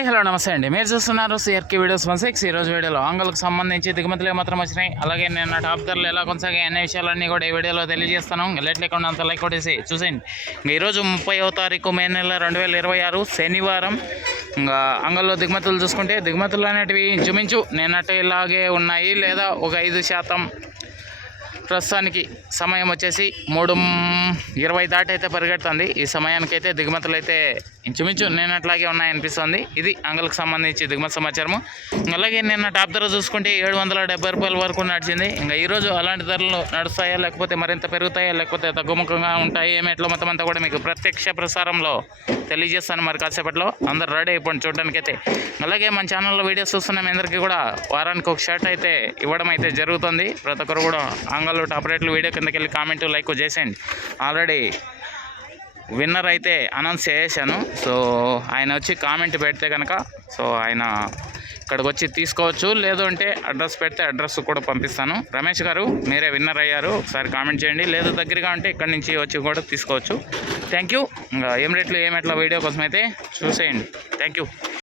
Hello నమస్తే అండి. మీరు చూస్తున్నారు సిఆర్కే వీడియోస్ 16. ఈరోజు వీడియోలో ఆంగ్లకు సంబంధించి దిగుమతులు ఏమాత్రం వచ్చినాయి, అలాగే నేను టాప్ ధరలు ఎలా కొనసాగాయి అనే విషయాలన్నీ కూడా ఈ వీడియోలో తెలియజేస్తాను. లెట్ లేకుండా అంత లైక్ కొట్టేసి చూసేయండి. ఈరోజు 30వ తారీఖు మే నెల 2026 శనివారం. ఇంకా అంగల్లో దిగుమతులు చూసుకుంటే దిగుమతులు అనేటివి ఇంచుమించు నిన్నటి ఇలాగే ఉన్నాయి, లేదా ఒక 5% ప్రస్తుతానికి సమయం వచ్చేసి 3:20 దాటి అయితే పరిగెడుతుంది. ఈ సమయానికైతే దిగుమతులు అయితే ఇంచుమించు నిన్నట్లాగే ఉన్నాయనిపిస్తుంది. ఇది అంగలకు సంబంధించి దిగుమతి సమాచారము. అలాగే నిన్న టాప్ ధర చూసుకుంటే 770 రూపాయల వరకు నడిచింది. ఇంకా ఈరోజు అలాంటి ధరలు నడుస్తాయా, లేకపోతే మరింత పెరుగుతాయా, లేకపోతే తగ్గుముఖంగా ఉంటాయి ఏమిట్లో మొత్తం అంతా కూడా మీకు ప్రత్యక్ష ప్రసారంలో తెలియజేస్తాను. మరి కాసేపట్లో అందరూ రెడీ అయిపోండి చూడడానికైతే. అలాగే మన ఛానల్లో వీడియోస్ చూస్తున్న మీ అందరికీ కూడా వారానికి ఒక షర్ట్ అయితే ఇవ్వడం అయితే జరుగుతుంది. ప్రతి ఒక్కరు కూడా ఆంగల్లో టాప్ రేట్లు వీడియో కిందకి వెళ్ళి కామెంట్ లైక్ చేసేయండి. ఆల్రెడీ విన్నర్ అయితే అనౌన్స్ చేశాను. సో ఆయన వచ్చి కామెంట్ పెడితే కనుక ఆయన ఇక్కడికి వచ్చి తీసుకోవచ్చు, లేదు అంటే అడ్రస్ పెడితే అడ్రస్ కూడా పంపిస్తాను. రమేష్ గారు మీరే విన్నర్ అయ్యారు, ఒకసారి కామెంట్ చేయండి. లేదు దగ్గరగా ఉంటే ఇక్కడి నుంచి వచ్చి కూడా తీసుకోవచ్చు. Thank you. ఇంకా ఏం రేట్లు ఏమెట్లా వీడియో కోసం అయితే చూసేయండి. Thank you.